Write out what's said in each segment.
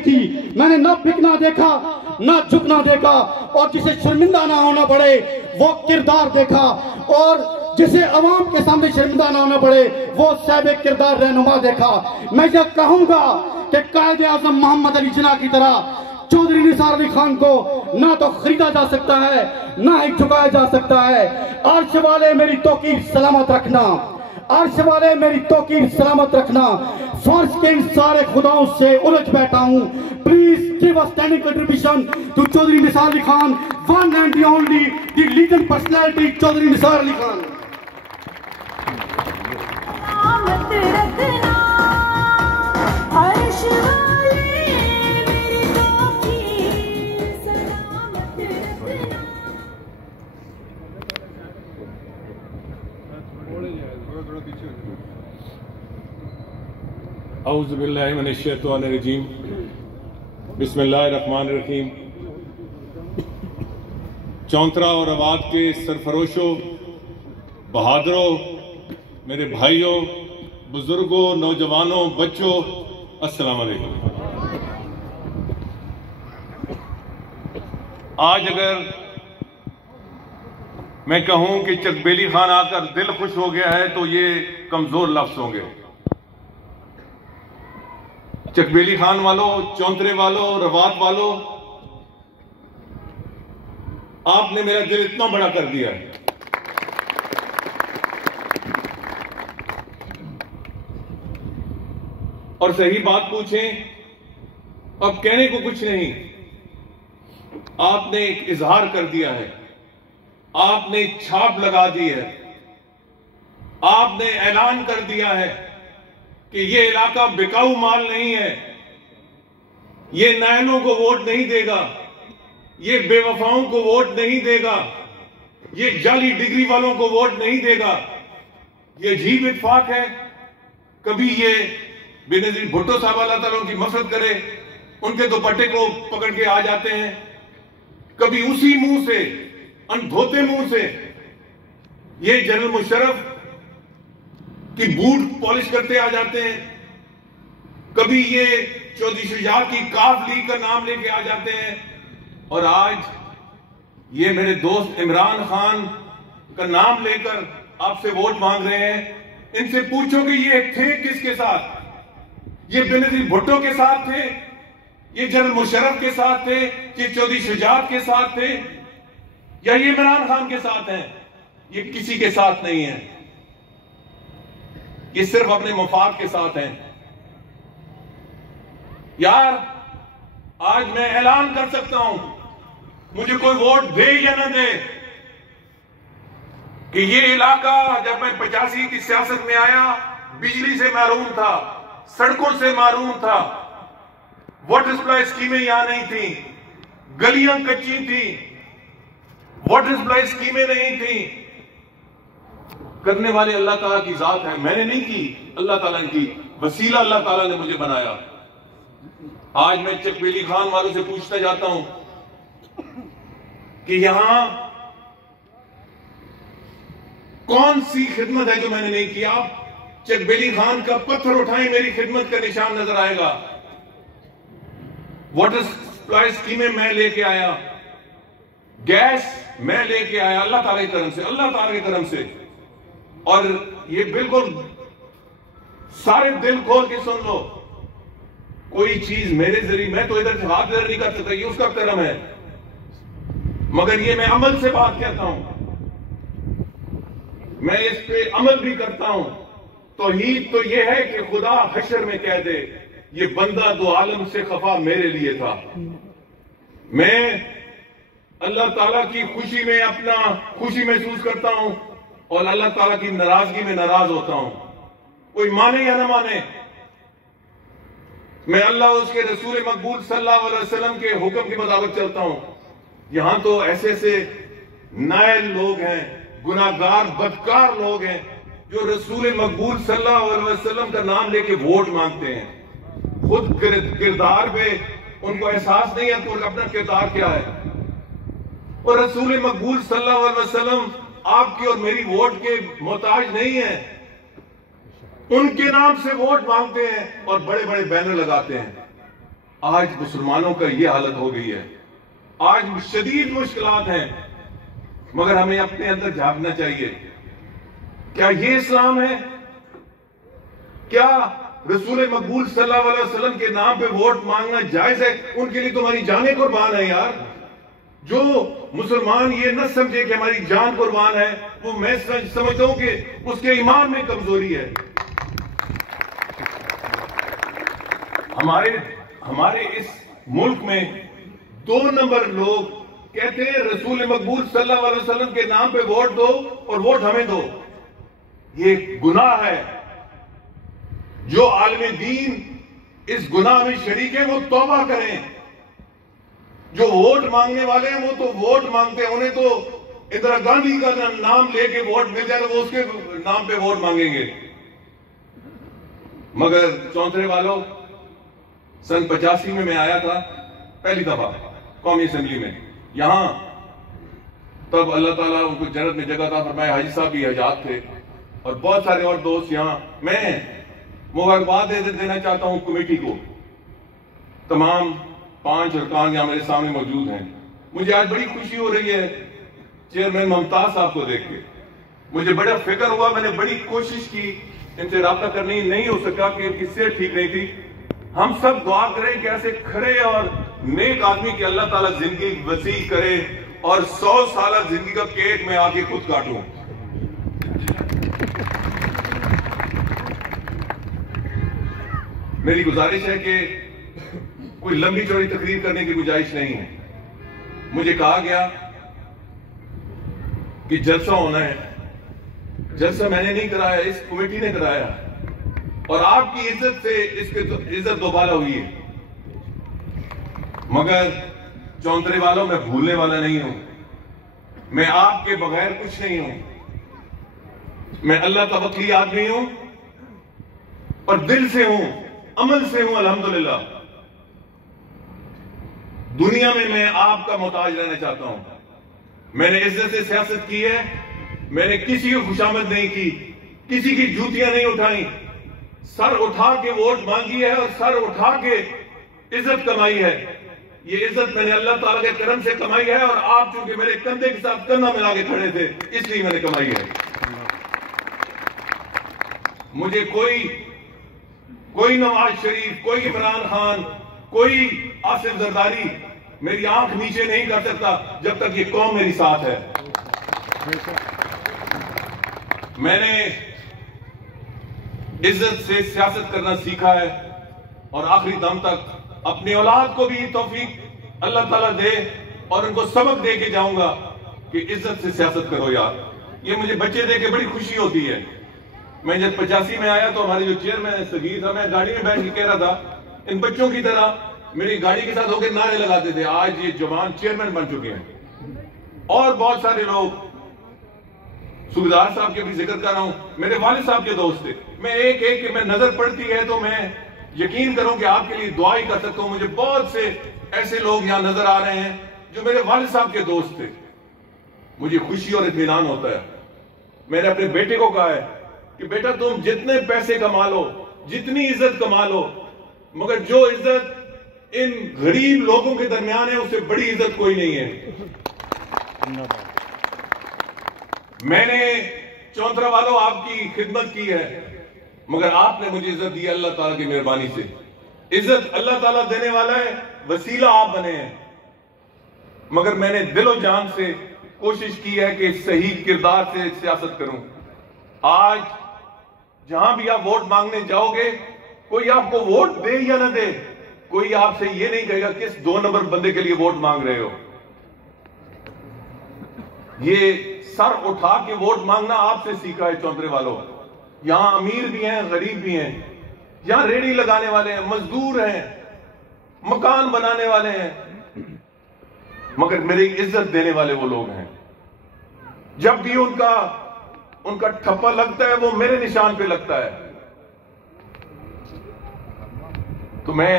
देखी, मैंने ना बिकना देखा ना झुकना देखा, और जिसे शर्मिंदा ना होना पड़े वो किरदार देखा, और जिसे अवाम के सामने शर्मिंदा ना होना पड़े वो साहिब किरदार रहनुमा देखा। मैं यह कहूंगा कि कायदे आज़म मोहम्मद अली जिन्ना की तरह चौधरी निसार अली खान को ना तो खरीदा जा सकता है ना ही झुकाया जा सकता है। अर्श वाले मेरी तौकीर सलामत रखना, अर्श वाले मेरी तौकीर सलामत रखना। फर्श के इन सारे खुदाओं से उलझ बैठा हूँ। Please give a standing contribution to Chaudhry Nisar Ali Khan, one and only the legend personality Chaudhry Nisar Ali Khan. औज़ु बिल्लाहि मिनश शैतानिर रजीम, बिस्मिल्लाहिर रहमानिर रहीम। चौंतरा और आबाद के सरफरोशों, बहादुरों, मेरे भाइयों, बुजुर्गों, नौजवानों, बच्चों, अस्सलाम वालेकुम। आज अगर मैं कहूं कि चकबेली खान आकर दिल खुश हो गया है तो ये कमजोर लफ्ज होंगे। चकबेली खान वालों, चौंतरे वालों, रवात वालों, आपने मेरा दिल इतना बड़ा कर दिया है। और सही बात पूछें, अब कहने को कुछ नहीं, आपने एक इजहार कर दिया है, आपने छाप लगा दी है, आपने ऐलान कर दिया है कि ये इलाका बिकाऊ माल नहीं है, ये नायलों को वोट नहीं देगा, ये बेवफाओं को वोट नहीं देगा, ये जाली डिग्री वालों को वोट नहीं देगा। ये अजीब इत्तेफाक है। कभी ये बेनजीर भुट्टो साहब अल्लाह ताला उनकी मफरत करे, उनके दुपट्टे को पकड़ के आ जाते हैं, कभी उसी मुंह से, अनधोते मुंह से ये जनरल मुशर्रफ की बूट पॉलिश करते आ जाते हैं, कभी ये चौधरी शुजात की काफ लीग का नाम लेके आ जाते हैं, और आज ये मेरे दोस्त इमरान खान का नाम लेकर आपसे वोट मांग रहे हैं। इनसे पूछो कि ये थे किसके साथ? ये बेनजीर भुट्टो के साथ थे, ये जनरल मुशर्रफ के साथ थे, ये चौधरी शुजात के साथ थे, या ये इमरान खान के साथ हैं? ये किसी के साथ नहीं है, ये सिर्फ अपने मफाद के साथ हैं। यार, आज मैं ऐलान कर सकता हूं, मुझे कोई वोट दे या ना दे, कि ये इलाका जब मैं 85 की सियासत में आया बिजली से महरूम था, सड़कों से महरूम था, वाटर सप्लाई स्कीमें यहां नहीं थी, गलियां कच्ची थी, वाटर सप्लाई स्कीमें नहीं थी। करने वाले अल्लाह ताला की जात है, मैंने नहीं की, अल्लाह ताला ने की, वसीला अल्लाह ताला ने मुझे बनाया। आज मैं चकबेली खान वालों से पूछता जाता हूं कि यहां कौन सी खिदमत है जो मैंने नहीं की? आप चकबेली खान का पत्थर उठाएं, मेरी खिदमत का निशान नजर आएगा। वाटर सप्लाई स्कीमें मैं लेके आया, गैस मैं लेके आया, अल्लाह ताला की तरफ से, अल्लाह ताला की तरफ से। और ये बिल्कुल सारे दिल खोल के सुन लो, कोई चीज मेरे जरिए, मैं तो इधर से हाथ इधर नहीं कर सकता, ये उसका कर्म है, मगर ये मैं अमल से बात कहता हूं, मैं इस पे अमल भी करता हूं। तौहीद तो ये है कि खुदा हशर में कह दे, ये बंदा दो आलम से खफा मेरे लिए था। मैं अल्लाह ताला की खुशी में अपना खुशी महसूस करता हूं और अल्लाह ताला की नाराजगी में नाराज होता हूं। कोई माने या ना माने, मैं अल्लाह उसके रसूल मकबूल सल्लल्लाहु अलैहि वसल्लम के हुक्म के मुताबिक चलता हूं। यहां तो ऐसे ऐसे नायल लोग हैं, गुनाहगार बदकार लोग हैं, जो रसूल मकबूल सल्लल्लाहु अलैहि वसल्लम का नाम लेके वोट मांगते हैं। खुद किरदार पे उनको एहसास नहीं है कि उनका अपना किरदार क्या है। और रसूल मकबूल सल्लल्लाहु अलैहि वसल्लम आपकी और मेरी वोट के मोहताज नहीं है, उनके नाम से वोट मांगते हैं और बड़े बड़े बैनर लगाते हैं। आज मुसलमानों का ये हालत हो गई है। आज शदीद मुश्किलात हैं, मगर हमें अपने अंदर झांकना चाहिए। क्या ये इस्लाम है? क्या रसूल मकबूल सल्लल्लाहु अलैहि वसल्लम के नाम पे वोट मांगना जायज है? उनके लिए तुम्हारी जानें कुर्बान है यार। जो मुसलमान ये न समझे कि हमारी जान कुर्बान है, वो मैं समझता हूं कि उसके ईमान में कमजोरी है। हमारे इस मुल्क में 2 नंबर लोग कहते हैं रसूल मकबूल सल्लल्लाहु अलैहि वसल्लम के नाम पे वोट दो और वोट हमें दो। ये गुनाह है। जो आलिम दीन इस गुनाह में शरीक है वो तौबा करें। जो वोट मांगने वाले हैं वो तो वोट मांगते हैं, उन्हें तो इंदिरा गांधी का नाम लेके वोट मिल जाए तो वो उसके नाम पे वोट मांगेंगे। मगर चौंतरे वालों, सन 85 में मैं आया था पहली दफा कौमी असेंबली में। यहां तब अल्लाह ताला उनको जन्नत में जगह था, फरमाया हाजी साहब भी आजाद थे और बहुत सारे और दोस्त। यहां मैं मुबारकबाद देना चाहता हूं कमेटी को। तमाम 5 अरकान यहां मेरे सामने मौजूद हैं। मुझे आज बड़ी खुशी हो रही है चेयरमैन मुमताज साहब को देख के। मुझे बड़ा फिक्र हुआ, मैंने बड़ी कोशिश की, इनसे राब्ता करनी नहीं हो सका कि किससे ठीक नहीं थी। हम सब दुआ करें कि ऐसे खड़े और नेक आदमी की अल्लाह ताला जिंदगी वसी करे और 100 साल जिंदगी का केक में आके खुद काटूं। मेरी गुजारिश है कि कोई लंबी चौड़ी तकरीर करने की गुंजाइश नहीं है। मुझे कहा गया कि जलसा होना है। जलसा मैंने नहीं कराया, इस कमेटी ने कराया और आपकी इज्जत से इसकी इज्जत दोबारा हुई है। मगर चौंतरे वालों, मैं भूलने वाला नहीं हूं। मैं आपके बगैर कुछ नहीं हूं। मैं अल्लाह तवक्की आदमी हूं और दिल से हूं, अमल से हूं अल्हम्दुलिल्लाह। दुनिया में मैं आपका मोहताज रहना चाहता हूं। मैंने इज्जत से सियासत की है, मैंने किसी की खुशामद नहीं की, किसी की जूतियां नहीं उठाई। सर उठा के वोट मांगी है और सर उठा के इज्जत कमाई है। ये इज्जत मैंने अल्लाह ताला के करम से कमाई है और आप चूंकि मेरे कंधे के साथ कंधा मिला के खड़े थे इसलिए मैंने कमाई है। मुझे कोई नवाज शरीफ, कोई इमरान खान, कोई आसिफ जरदारी मेरी आंख नीचे नहीं कर सकता जब तक ये कौम मेरी साथ है। मैंने इज्जत से सियासत करना सीखा है और आखिरी दम तक अपनी औलाद को भी तौफीक अल्लाह ताला दे और उनको सबक दे के जाऊंगा कि इज्जत से सियासत करो यार। ये मुझे बच्चे दे के बड़ी खुशी होती है। मैं जब 85 में आया तो हमारी जो चेयरमैन है सगीर था, मैं गाड़ी में बैठ के कह रहा था इन बच्चों की तरह मेरी गाड़ी के साथ होकर नारे लगाते थे। आज ये जवान चेयरमैन बन चुके हैं और बहुत सारे लोग, सूबेदार साहब के भी जिक्र कर रहा हूं, मेरे वालिद साहब के दोस्त थे। मैं एक एक के मैं नजर पड़ती है तो मैं यकीन करूं कि आपके लिए दुआ ही कर सकता हूं। मुझे बहुत से ऐसे लोग यहां नजर आ रहे हैं जो मेरे वालिद साहब के दोस्त थे। मुझे खुशी और इत्मीनान होता है। मैंने अपने बेटे को कहा है कि बेटा तुम जितने पैसे कमा लो, जितनी इज्जत कमा लो, मगर जो इज्जत इन गरीब लोगों के दरमियान है उससे बड़ी इज्जत कोई नहीं है। मैंने चौंतरा वालों आपकी खिदमत की है मगर आपने मुझे इज्जत दी अल्लाह ताला की मेहरबानी से। इज्जत अल्लाह ताला देने वाला है, वसीला आप बने हैं। मगर मैंने दिलो जान से कोशिश की है कि सही किरदार से सियासत करूं। आज जहां भी आप वोट मांगने जाओगे, कोई आपको वोट दे या ना दे, कोई आपसे ये नहीं कहेगा किस 2 नंबर बंदे के लिए वोट मांग रहे हो। ये सर उठा के वोट मांगना आपसे सीखा है चौंतरे वालों। यहां अमीर भी हैं, गरीब भी हैं, यहां रेड़ी लगाने वाले हैं, मजदूर हैं, मकान बनाने वाले हैं, मगर मेरी इज्जत देने वाले वो लोग हैं। जब भी उनका ठप्पा लगता है वो मेरे निशान पे लगता है। तो मैं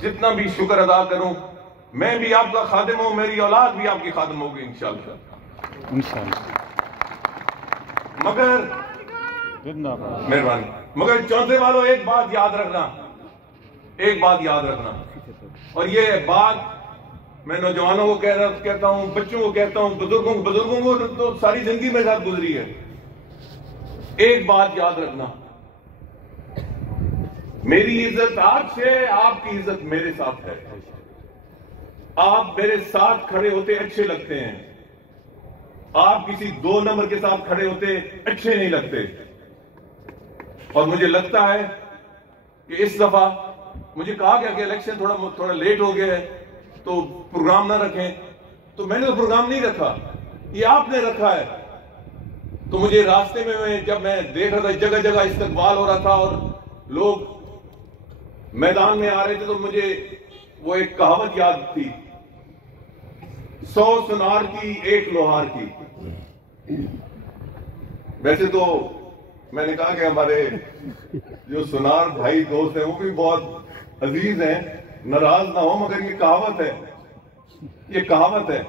जितना भी शुक्र अदा करूं, मैं भी आपका खादिम हूं, मेरी औलाद भी आपकी खादिम होगी इंशाअल्लाह। मगर मेहरबानी, मगर चौंतरे वालों एक बात याद रखना, और ये बात मैं नौजवानों को कहता हूं, बच्चों को कहता हूं, बुजुर्गों को तो सारी जिंदगी मेरे साथ गुजरी है। एक बात याद रखना, मेरी इज्जत आपसे है, आपकी इज्जत मेरे साथ है। आप मेरे साथ खड़े होते अच्छे लगते हैं, आप किसी 2 नंबर के साथ खड़े होते अच्छे नहीं लगते। और मुझे लगता है कि इस दफा मुझे कहा गया कि इलेक्शन थोड़ा लेट हो गया है तो प्रोग्राम ना रखें, तो मैंने तो प्रोग्राम नहीं रखा, ये आपने रखा है। तो मुझे रास्ते में जब मैं देख रहा था जगह जगह इस्तकबाल हो रहा था और लोग मैदान में आ रहे थे, तो मुझे वो एक कहावत याद थी, 100 सुनार की 1 लोहार की। वैसे तो मैंने कहा कि हमारे जो सुनार भाई दोस्त हैं वो भी बहुत अजीज हैं, नाराज ना हो, मगर ये कहावत है, ये कहावत है।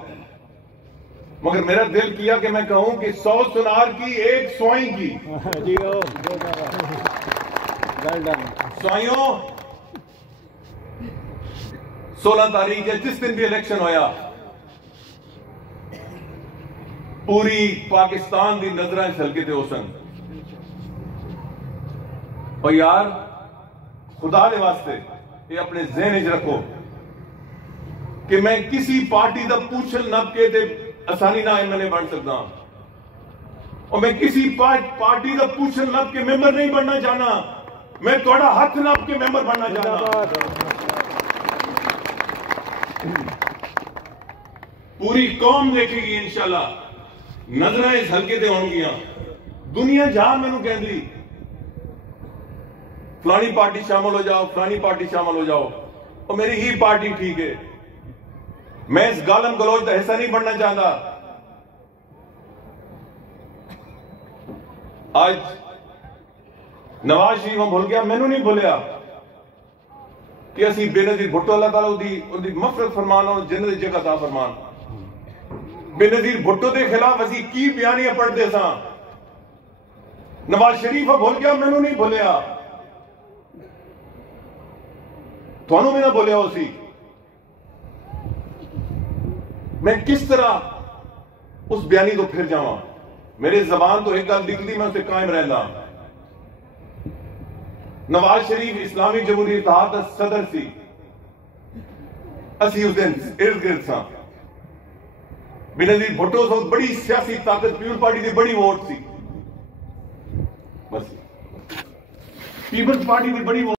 मगर मेरा दिल किया कि मैं कहूं कि 100 सुनार की 1 स्वाई की। स्वाइयों 16 तारीख है, जिस दिन भी इलेक्शन होया पूरी पाकिस्तान की नजर सलके थे उसन। और यार खुदा दे वास्ते ये अपने ज़हन च रखो कि मैं किसी पार्टी का पूछल नप के ते आसानी ना एमएलए बन सकता, और मैं किसी पार्टी का पूछल नप के मेंबर नहीं बनना चाहना, मैं थोड़ा हाथ नप के मेंबर बनना चाहता। पूरी कौम देखेगी इंशाल्लाह, नजर इस हल्के ते होंगियां। दुनिया जहां मैनू कहती फलानी पार्टी शामिल हो जाओ, फलानी पार्टी शामिल हो जाओ, और मेरी ही पार्टी ठीक है। मैं इस गालम गलौज का हिस्सा नहीं बनना चाहता। आज नवाज शरीफ भूल गया, मैनू नहीं भूलिया कि असी बेनजीर भुट्टो अल्लाह ताला उदी मफरत फरमान और जन्नत दी जगह ता फरमान। बेनजीर भुट्टो के खिलाफ असी की बयानियां पढ़ते सा। नवाज शरीफ भूल गया, मैनू नहीं भूलिया, थानू भी ना बोलिया उसी। मैं किस तरह उस बयानी तो फिर जावा, मेरे जबान तो एक गल निकली, मैं उसे कायम रहना। नवाज शरीफ इस्लामी जमहूरी इत्तेहाद का सदर सी, असी उस दिन इर्द गिर्द सा। बेनजीर भुट्टो से बड़ी सियासी ताकत, पीपल्स पार्टी की बड़ी वोट सी, बस पीपल्स पार्टी की बड़ी वोट